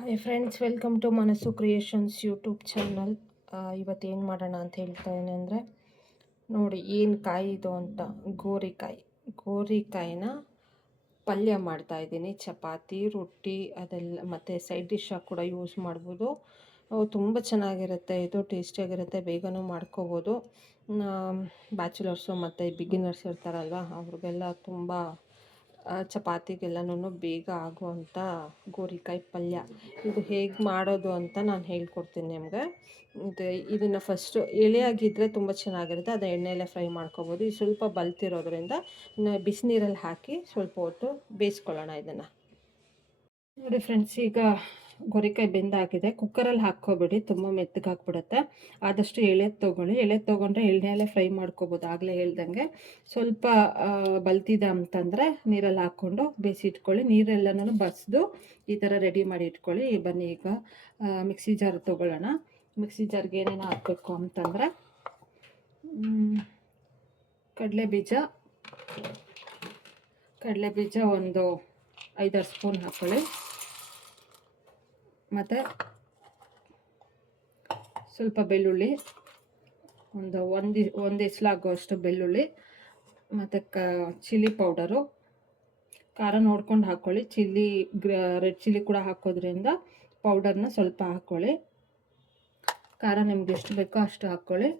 Hi friends, welcome to ಮನಸ್ಸು creations YouTube channel. ಇವತ್ತೇನು ಮಾಡೋಣ ಅಂತ ಹೇಳ್ತಾ ಇದ್ದೀನಿ ಅಂದರೆ, ನೋಡಿ ಏನು ಕಾಯಿ ಇದು ಅಂತ. ಗೋರಿಕಾಯಿನ ಪಲ್ಯ ಮಾಡ್ತಾಯಿದ್ದೀನಿ. ಚಪಾತಿ, ರೊಟ್ಟಿ ಅದೆಲ್ಲ ಮತ್ತು ಸೈಡ್ ಡಿಶ್ಶಾಗಿ ಕೂಡ ಯೂಸ್ ಮಾಡ್ಬೋದು. ತುಂಬ ಚೆನ್ನಾಗಿರುತ್ತೆ, ಇದು ಟೇಸ್ಟಿಯಾಗಿರುತ್ತೆ, ಬೇಗನೂ ಮಾಡ್ಕೋಬೋದು. ಬ್ಯಾಚುಲರ್ಸು ಮತ್ತು ಬಿಗಿನರ್ಸ್ ಇರ್ತಾರಲ್ವ, ಅವ್ರಿಗೆಲ್ಲ ತುಂಬ ಚಪಾತಿಗೆಲ್ಲನೂ ಬೇಗ ಆಗುವಂಥ ಗೋರಿಕಾಯಿ ಪಲ್ಯ. ಇದು ಹೇಗೆ ಮಾಡೋದು ಅಂತ ನಾನು ಹೇಳ್ಕೊಡ್ತೀನಿ ನಿಮಗೆ. ಇದನ್ನು ಫಸ್ಟು ಎಳೆಯಾಗಿದ್ದರೆ ತುಂಬ ಚೆನ್ನಾಗಿರುತ್ತೆ, ಅದು ಎಣ್ಣೆಯಲ್ಲೇ ಫ್ರೈ ಮಾಡ್ಕೊಬೋದು. ಇದು ಸ್ವಲ್ಪ ಬಲ್ತಿರೋದ್ರಿಂದ ಬಿಸಿನೀರಲ್ಲಿ ಹಾಕಿ ಸ್ವಲ್ಪ ಹೊತ್ತು ಬೇಯಿಸ್ಕೊಳ್ಳೋಣ ಇದನ್ನು. ನೋಡಿ ಫ್ರೆಂಡ್ಸ್, ಈಗ ಗೋರಿಕಾಯಿ ಬೆಂದಾಗಿದೆ. ಕುಕ್ಕರಲ್ಲಿ ಹಾಕ್ಕೋಬೇಡಿ, ತುಂಬ ಮೆತ್ತಗೆ ಹಾಕ್ಬಿಡುತ್ತೆ. ಆದಷ್ಟು ಎಳೆದು ತೊಗೊಳ್ಳಿ. ಎಳೆದು ತೊಗೊಂಡ್ರೆ ಎಣ್ಣೆಯಲ್ಲೇ ಫ್ರೈ ಮಾಡ್ಕೊಬೋದು. ಆಗಲೇ ಹೇಳ್ದಂಗೆ ಸ್ವಲ್ಪ ಬಲ್ತಿದೆ ಅಂತಂದರೆ ನೀರಲ್ಲಿ ಹಾಕ್ಕೊಂಡು ಬೇಯಿಸಿಟ್ಕೊಳ್ಳಿ. ನೀರೆಲ್ಲನೂ ಬಸಿದು ಈ ಥರ ರೆಡಿ ಮಾಡಿ ಇಟ್ಕೊಳ್ಳಿ. ಬನ್ನಿ ಈಗ ಮಿಕ್ಸಿ ಜಾರ್ ತೊಗೊಳ್ಳೋಣ. ಮಿಕ್ಸಿ ಜಾರ್ಗೆ ಏನೇನು ಹಾಕಬೇಕು ಅಂತಂದರೆ, ಕಡಲೆಬೀಜ ಒಂದು 5-6 ಸ್ಪೂನ್ ಹಾಕ್ಕೊಳ್ಳಿ. ಮತ್ತು ಸ್ವಲ್ಪ ಬೆಳ್ಳುಳ್ಳಿ, ಒಂದು ಎಸ್ಲಾಗುವಷ್ಟು ಬೆಳ್ಳುಳ್ಳಿ, ಮತ್ತು ಚಿಲ್ಲಿ ಪೌಡರು. ಖಾರ ನೋಡ್ಕೊಂಡು ಹಾಕ್ಕೊಳ್ಳಿ. ರೆಡ್ ಚಿಲ್ಲಿ ಕೂಡ ಹಾಕೋದ್ರಿಂದ ಪೌಡರ್ನ ಸ್ವಲ್ಪ ಹಾಕ್ಕೊಳ್ಳಿ. ಖಾರ ನಿಮ್ಗೆ ಎಷ್ಟು ಬೇಕೋ ಅಷ್ಟು ಹಾಕ್ಕೊಳ್ಳಿ.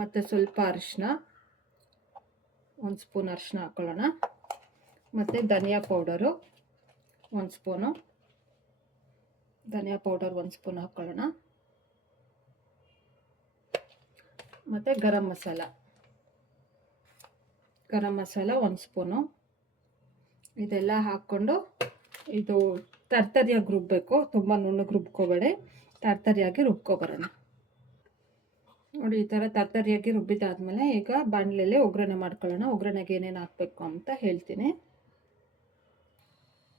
ಮತ್ತು ಸ್ವಲ್ಪ ಅರಿಶಿನ, 1 ಸ್ಪೂನ್ ಅರಿಶಿನ ಹಾಕ್ಕೊಳ್ಳೋಣ. ಮತ್ತು ಧನಿಯಾ ಪೌಡರು 1 ಸ್ಪೂನು, ಧನಿಯಾ ಪೌಡರ್ 1 ಸ್ಪೂನ್ ಹಾಕ್ಕೊಳ್ಳೋಣ. ಮತ್ತು ಗರಂ ಮಸಾಲ 1 ಸ್ಪೂನು. ಇದೆಲ್ಲ ಹಾಕ್ಕೊಂಡು ಇದು ತರ್ತರಿಯಾಗಿ ರುಬ್ಬಬೇಕು, ತುಂಬ ನುಣ್ಣಗೆ ರುಬ್ಕೋಬೇಡಿ, ತರ್ತರಿಯಾಗಿ ರುಬ್ಕೊಬರೋಣ. ನೋಡಿ, ಈ ಥರ ತರ್ತರಿಯಾಗಿ ರುಬ್ಬಿದಾದ್ಮೇಲೆ ಈಗ ಬಾಣಲೆಯಲ್ಲಿ ಒಗ್ಗರಣೆ ಮಾಡ್ಕೊಳ್ಳೋಣ. ಒಗ್ಗರಣೆಗೆ ಏನೇನು ಹಾಕಬೇಕು ಅಂತ ಹೇಳ್ತೀನಿ.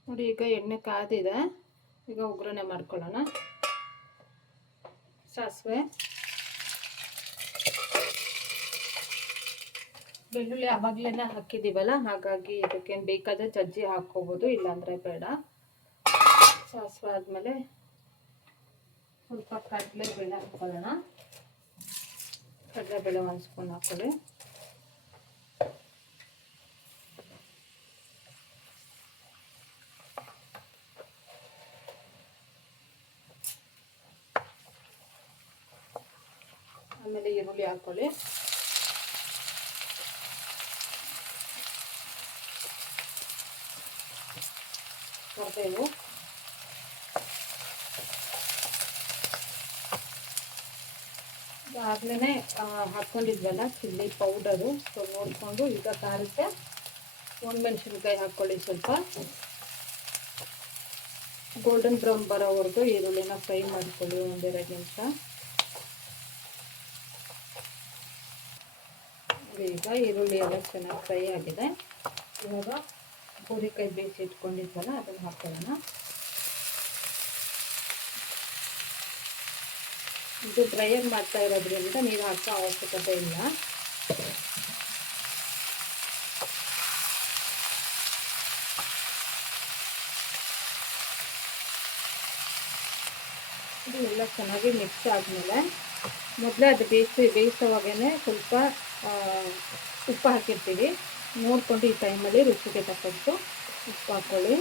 ನೋಡಿ, ಈಗ ಎಣ್ಣೆ ಕಾದಿದೆ. ಈಗ ಒಗ್ಗರಣೆ ಮಾಡ್ಕೊಳ್ಳೋಣ. ಸಾಸಿವೆ, ಬೆಳ್ಳುಳ್ಳಿ ಆವಾಗಲೇ ಹಾಕಿದ್ದೀವಲ್ಲ, ಹಾಗಾಗಿ ಇದಕ್ಕೇನು ಬೇಕಾದರೆ ಜಜ್ಜಿ ಹಾಕ್ಕೋಬೋದು, ಇಲ್ಲಾಂದರೆ ಬೇಡ. ಸಾಸಿವೆ ಆದಮೇಲೆ ಸ್ವಲ್ಪ ಕಡಲೆಬೇಳೆ ಹಾಕ್ಕೊಳ್ಳೋಣ. ಕಡಲೆಬೇಳೆ 1 ಸ್ಪೂನ್ ಹಾಕ್ಕೊಳ್ಳಿ. ಆಮೇಲೆ ಈರುಳ್ಳಿ ಹಾಕ್ಕೊಳ್ಳಿ. ಕರಿಬೇವು, ಆಗಲೇ ಹಾಕ್ಕೊಂಡಿದ್ವಲ್ಲ ಚಿಲ್ಲಿ ಪೌಡರು, ಸೊ ನೋಡಿಕೊಂಡು ಈಗ ಖಾರಕ್ಕೆ ಒಣಮೆಣಸಿನ್ಕಾಯಿ ಹಾಕ್ಕೊಳ್ಳಿ. ಸ್ವಲ್ಪ ಗೋಲ್ಡನ್ ಬ್ರೌನ್ ಬರೋವರೆಗೂ ಈರುಳ್ಳಿನ ಫ್ರೈ ಮಾಡ್ಕೊಳ್ಳಿ, 1-2 ನಿಮಿಷ. ಈಗ ಈರುಳ್ಳಿ ಎಲ್ಲ ಚೆನ್ನಾಗಿ ಫ್ರೈ ಆಗಿದೆ. ಇವಾಗ ಗೋರಿಕಾಯಿ ಬೇಯಿಸಿ ಇಟ್ಕೊಂಡಿದ್ವಲ್ಲ ಅದನ್ನು ಹಾಕ್ಕೊಳ್ಳೋಣ. ಇದು ಡ್ರೈಯಾಗಿ ಮಾಡ್ತಾ ಇರೋದ್ರಿಂದ ನೀರು ಹಾಕೋ ಅವಶ್ಯಕತೆ ಇಲ್ಲ. ಇದು ಎಲ್ಲ ಚೆನ್ನಾಗಿ ಮಿಕ್ಸ್ ಆದಮೇಲೆ ಮೊದಲೇ ಅದು ಬೇಯಿಸೋವಾಗೇ ಸ್ವಲ್ಪ ಉಪ್ಪು ಹಾಕಿರ್ತೀವಿ, ನೋಡಿಕೊಂಡು ಈ ಟೈಮಲ್ಲಿ ರುಚಿಗೆ ತಕ್ಕಷ್ಟು ಉಪ್ಪು ಹಾಕ್ಕೊಳ್ಳಿ.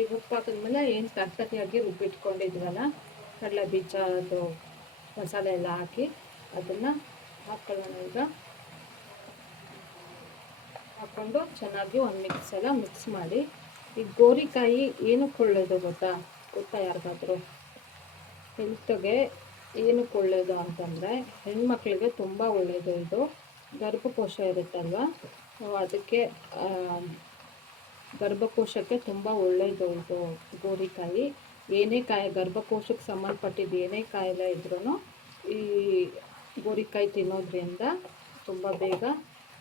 ಈಗ ಉಪ್ಪು ಹಾಕಿದ್ಮೇಲೆ ಏನು ತರ್ತರಿಯಾಗಿ ರುಬ್ಬಿಟ್ಕೊಂಡಿದ್ವಲ್ಲ ಕಡಲೆ ಬೀಜ ಅದು ಮಸಾಲೆ ಎಲ್ಲ ಹಾಕಿ ಅದನ್ನು ಹಾಕ್ಕೊಳ್ಳೋಣ. ಈಗ ಹಾಕ್ಕೊಂಡು ಚೆನ್ನಾಗಿ ಒಂದು ಮಿಕ್ಸ್ ಮಾಡಿ. ಈ ಗೋರಿಕಾಯಿ ಏನಕ್ಕೆ ಒಳ್ಳೆಯದು ಗೊತ್ತಾ ಯಾರಿಗಾದರೂ? ಹೆಲ್ತ್ಗೆ ಏನಕ್ಕೆ ಒಳ್ಳೆಯದು ಅಂತಂದರೆ, ಹೆಣ್ಮಕ್ಳಿಗೆ ತುಂಬ ಒಳ್ಳೆಯದು. ಇದು ಗರ್ಭಕೋಶ ಇರುತ್ತಲ್ವ, ಅದಕ್ಕೆ ಗರ್ಭಕೋಶಕ್ಕೆ ತುಂಬ ಒಳ್ಳೆಯದು ಇದು ಗೋರಿಕಾಯಿ. ಗರ್ಭಕೋಶಕ್ಕೆ ಸಂಬಂಧಪಟ್ಟಿದ್ದು ಏನೇ ಕಾಯಿಲೆ ಇದ್ರೂ ಈ ಗೋರಿಕಾಯಿ ತಿನ್ನೋದ್ರಿಂದ ತುಂಬ ಬೇಗ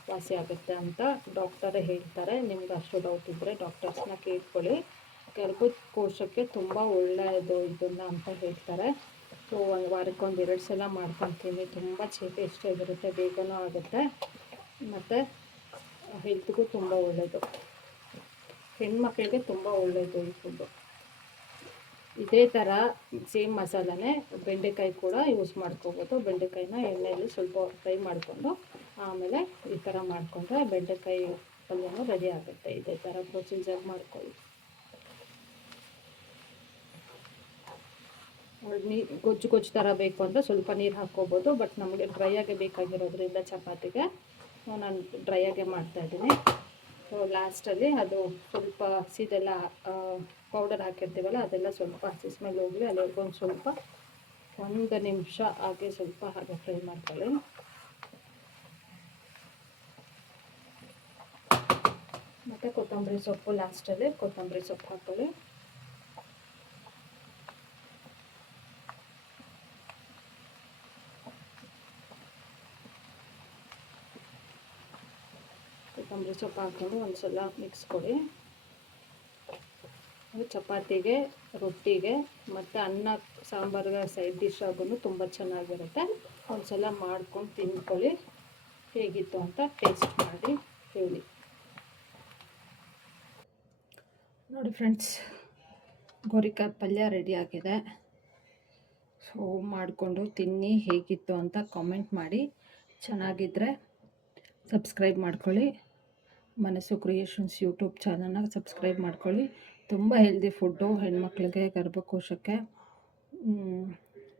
ವಾಸಿ ಆಗುತ್ತೆ ಅಂತ ಡಾಕ್ಟರೇ ಹೇಳ್ತಾರೆ. ನಿಮ್ಗೆ ಅಷ್ಟು ಡೌಟ್ ಇದ್ದರೆ ಡಾಕ್ಟರ್ಸ್ನ ಕೇಳ್ಕೊಳ್ಳಿ. ಗರ್ಭಕೋಶಕ್ಕೆ ತುಂಬ ಒಳ್ಳೆಯದು ಇದನ್ನು ಅಂತ ಹೇಳ್ತಾರೆ. ಸೊ ಒಂದು ವಾರಕ್ಕೆ 1-2 ಸಲ ಮಾಡ್ಕೊತೀನಿ. ತುಂಬ ಟೇಸ್ಟಿಯಾಗಿರುತ್ತೆ, ಬೇಗನೂ ಆಗುತ್ತೆ, ಮತ್ತು ಹೆಲ್ತ್ಗೂ ತುಂಬ ಒಳ್ಳೆಯದು. ಹೆಣ್ಮಕ್ಳಿಗೆ ತುಂಬ ಒಳ್ಳೆಯದು ಈ ಫುಡ್ಡು. ಇದೇ ಥರ ಸೇಮ್ ಮಸಾಲನೇ ಬೆಂಡೆಕಾಯಿ ಕೂಡ ಯೂಸ್ ಮಾಡ್ಕೋಬೋದು. ಬೆಂಡೆಕಾಯಿನ ಎಣ್ಣೆಯಲ್ಲಿ ಸ್ವಲ್ಪ ಫ್ರೈ ಮಾಡಿಕೊಂಡು ಆಮೇಲೆ ಈ ಥರ ಮಾಡಿಕೊಂಡ್ರೆ ಬೆಂಡೆಕಾಯಿ ಪಲ್ಯನೂ ರೆಡಿ ಆಗುತ್ತೆ. ಇದೇ ಥರ ಪ್ರೊಸೀಜರ್ ಮಾಡ್ಕೊಳ್ಳಿ. ಗೊಜ್ಜು ಥರ ಬೇಕು ಅಂದರೆ ಸ್ವಲ್ಪ ನೀರು ಹಾಕ್ಕೋಬೋದು, ಬಟ್ ನಮಗೆ ಡ್ರೈಯಾಗೆ ಬೇಕಾಗಿರೋದ್ರಿಂದ ಚಪಾತಿಗೆ ನಾನು ಡ್ರೈಯಾಗೆ ಮಾಡ್ತಾಯಿದ್ದೀನಿ. ಸೊ ಲಾಸ್ಟಲ್ಲಿ ಅದು ಸ್ವಲ್ಪ ಹಸಿದೆಲ್ಲ ಪೌಡರ್ ಹಾಕಿರ್ತೀವಲ್ಲ ಅದೆಲ್ಲ ಸ್ವಲ್ಪ ಹಸಿ ಸ್ಮೆಲ್ ಹೋಗಲಿ ಅಲ್ಲಿವರೆಗೂ ಸ್ವಲ್ಪ 1 ನಿಮಿಷ ಹಾಗೆ ಸ್ವಲ್ಪ ಹಾಗೆ ಫ್ರೈ ಮಾಡ್ಕೊಳ್ಳಿ. ಮತ್ತು ಕೊತ್ತಂಬರಿ ಸೊಪ್ಪು ಲಾಸ್ಟಲ್ಲಿ ಕೊತ್ತಂಬರಿ ಸೊಪ್ಪು ಹಾಕ್ಕೊಳ್ಳಿ. ಕೊತ್ತಂಬರಿ ಸೊಪ್ಪು ಹಾಕ್ಕೊಂಡು ಒಂದು ಸಲ ಮಿಕ್ಸ್ ಕೊಡಿ. ಚಪಾತಿಗೆ, ರೊಟ್ಟಿಗೆ ಮತ್ತು ಅನ್ನ ಸಾಂಬಾರಿಗೆ ಸೈಡ್ ಡಿಶ್ ಆಗೂ ತುಂಬ ಚೆನ್ನಾಗಿರುತ್ತೆ. ಒಂದು ಸಲ ಮಾಡ್ಕೊಂಡು ತಿಂದ್ಕೊಳ್ಳಿ, ಹೇಗಿತ್ತು ಅಂತ ಟೇಸ್ಟ್ ಮಾಡಿ ಹೇಳಿ. ನೋಡಿ ಫ್ರೆಂಡ್ಸ್, ಗೋರಿಕಾಯಿ ಪಲ್ಯ ರೆಡಿಯಾಗಿದೆ. ಸೊ ಮಾಡಿಕೊಂಡು ತಿನ್ನಿ, ಹೇಗಿತ್ತು ಅಂತ ಕಾಮೆಂಟ್ ಮಾಡಿ. ಚೆನ್ನಾಗಿದ್ದರೆ ಸಬ್ಸ್ಕ್ರೈಬ್ ಮಾಡ್ಕೊಳ್ಳಿ. ಮನಸ್ಸು ಕ್ರಿಯೇಷನ್ಸ್ ಯೂಟ್ಯೂಬ್ ಚಾನಲ್ನ ಸಬ್ಸ್ಕ್ರೈಬ್ ಮಾಡ್ಕೊಳ್ಳಿ. ತುಂಬ ಹೆಲ್ದಿ ಫುಡ್ಡು, ಹೆಣ್ಮಕ್ಳಿಗೆ, ಗರ್ಭಕೋಶಕ್ಕೆ.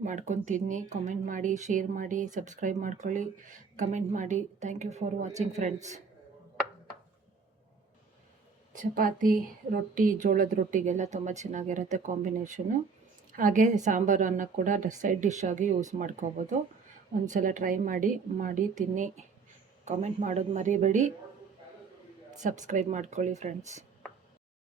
ಮಾಡ್ಕೊಂಡು ತಿನ್ನಿ, ಕಾಮೆಂಟ್ ಮಾಡಿ, ಶೇರ್ ಮಾಡಿ, ಸಬ್ಸ್ಕ್ರೈಬ್ ಮಾಡ್ಕೊಳ್ಳಿ, ಕಮೆಂಟ್ ಮಾಡಿ. Thank you for watching friends. ಚಪಾತಿ, ರೊಟ್ಟಿ, ಜೋಳದ ರೊಟ್ಟಿಗೆಲ್ಲ ತುಂಬ ಚೆನ್ನಾಗಿರುತ್ತೆ ಕಾಂಬಿನೇಷನು. ಹಾಗೆ ಸಾಂಬಾರು ಅನ್ನ ಕೂಡ ಸೈಡ್ ಡಿಶ್ ಆಗಿ ಯೂಸ್ ಮಾಡ್ಕೋಬೋದು. ಒಂದು ಸಲ ಟ್ರೈ ಮಾಡಿ ತಿನ್ನಿ. ಕಾಮೆಂಟ್ ಮಾಡೋದು ಮರಿಬೇಡಿ. ಸಬ್ಸ್ಕ್ರೈಬ್ ಮಾಡ್ಕೊಳ್ಳಿ ಫ್ರೆಂಡ್ಸ್.